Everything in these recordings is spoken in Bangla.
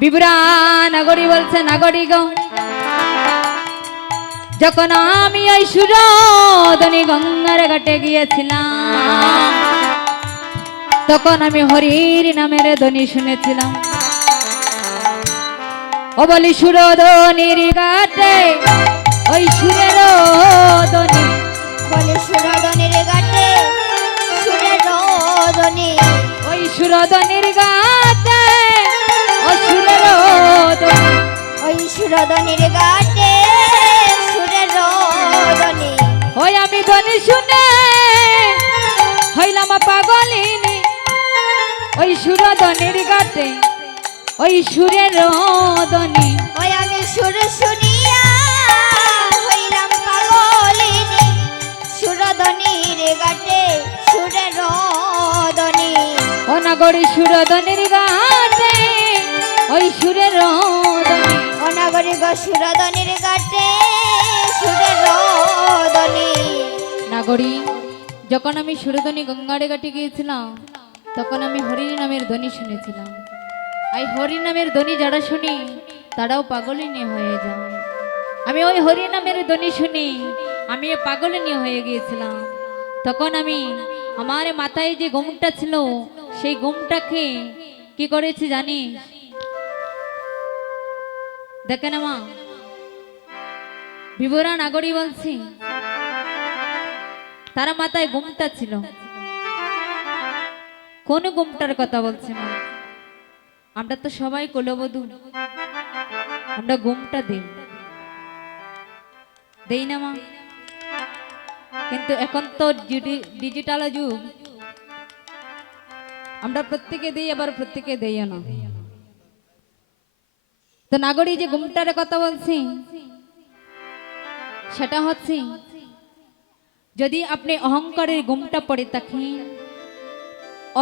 বিবরা নাগরী বলছে নাগরী গো যখন আমি ওই সুরদনি গঙ্গার ঘাটে গিয়েছিলাম তখন আমি হরির নামের ধ্বনি শুনেছিলাম। ও বলি সুরদনির ঘাটে ওই সুরের ধ্বনি বলে সুরদনের ঘাটে সুরের রোদনে ওই সুরদনির ঘাটে ধ্বনি ওই সুরদনের ঘাটে সুরের রোদনে ওই আমি ধ্বনি শুনে হইলাম পাগলিনী ওই সুরদনির ঘাটে ওই সুরের ধ্বনি ওই আমি সুর শুনিয়া হইলাম পাগলিনী সুরদনির ঘাটে সুরের রোদনে ও নাগরী সুরদনির ঘাটে ওই সুরের অনাগরি গো সুরদনের ঘাটে সুরের রোদনে। নাগরী, যখন আমি সুরদনি গঙ্গারে ঘাটে গিয়েছিলাম, তখন আমি হরিণ নামের ধ্বনি শুনেছিলাম। এই হরিণ নামের ধ্বনি যারা শুনি, তারাও পাগলিনী হয়ে যায় আমি ওই হরি নামের ধ্বনি শুনি, আমি পাগলিনী হয়ে গিয়েছিলাম। তখন আমি আমার মাথায় যে ঘুমটা ছিল, সেই ঘুমটাকে কি করেছি জানিস? দেখেন মা বিবরা নাগরী বলছি তারা মাথায় ঘুমটা ছিল। কোন ঘুমটার কথা বলছে মা আমরা তো সবাই কোলবধূ, আমরা ঘুমটা দেই। দেই না মা কিন্তু এখন তো ডিজিটাল যুগ। আমরা প্রত্যেকে দেই, আবার প্রত্যেকে দেইও না। তো নাগরী যে ঘুমটার কথা বলছি, সেটা হচ্ছে, যদি আপনি অহংকারের গুমটা পড়ে থাকেন,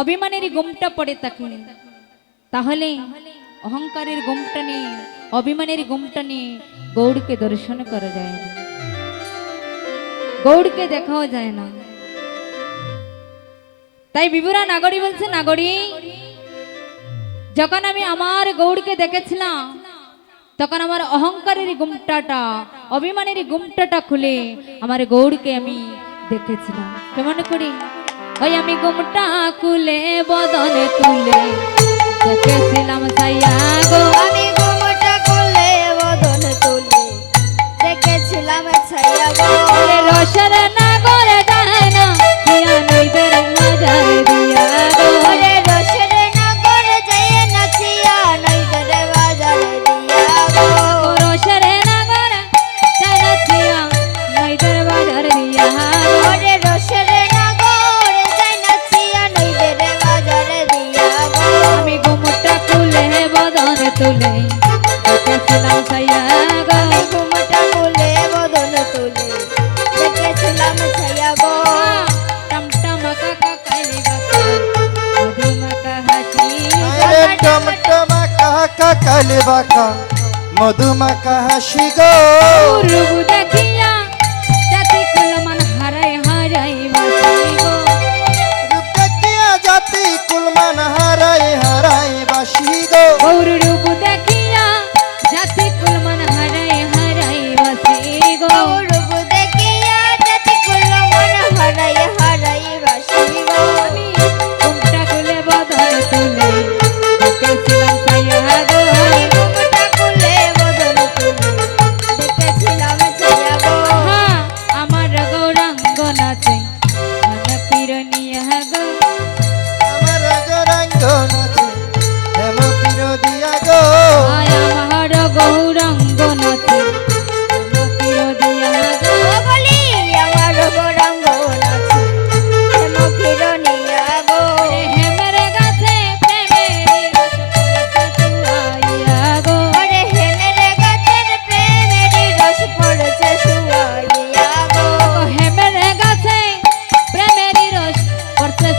অভিমানের গুমটা পড়ে থাকেন, তাহলে অহংকারের গুমটা নিয়ে, অভিমানের গুমটা নিয়ে গৌড়কে দর্শন করা যায় না। গৌড়কে দেখাও যায় না। তাই বিবুরা নাগরী বলছে, নাগরী, যখন আমি আমার গৌড়কে দেখেছিলাম তখন আমার অহংকারের গুমটাটা, অভিমানের গুমটাটা খুলে আমার গৌড়কে আমি দেখেছিলাম। কেমন করি? ওই আমি গুমটা খুলে, বদনে তুলে দেখেছিলাম সাইয়া গো। আমি ঘুমটা খুলে, বদন তুলে দেখেছিলাম ছায়া গো। কালে বাঁকা মধুমাকা হাসি গো। রূপ দেখিয়া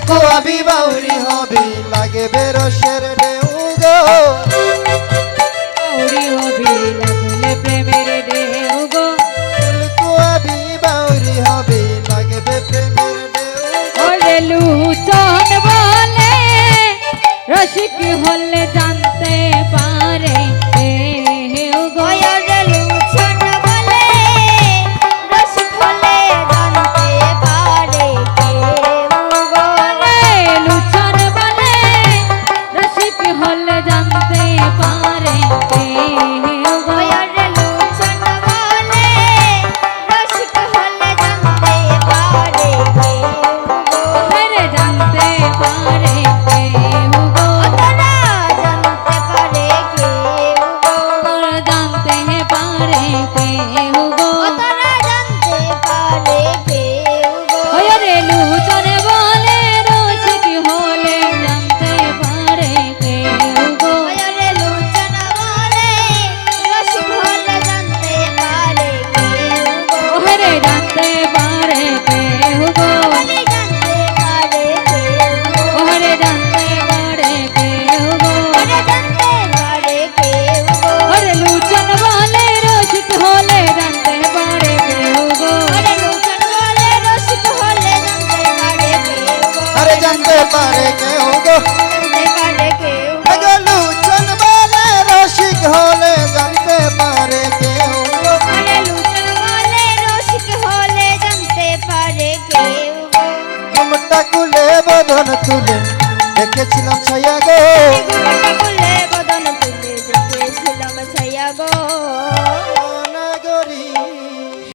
কো আবি বাউরি হবি লাগে বেরো জানতে পারে কেউ গো। লুচন বলে রসিক হলে জানতে পারে কেউ মুখটা কুলে বদন তুলে দেখেছিলাম ছয়া গো।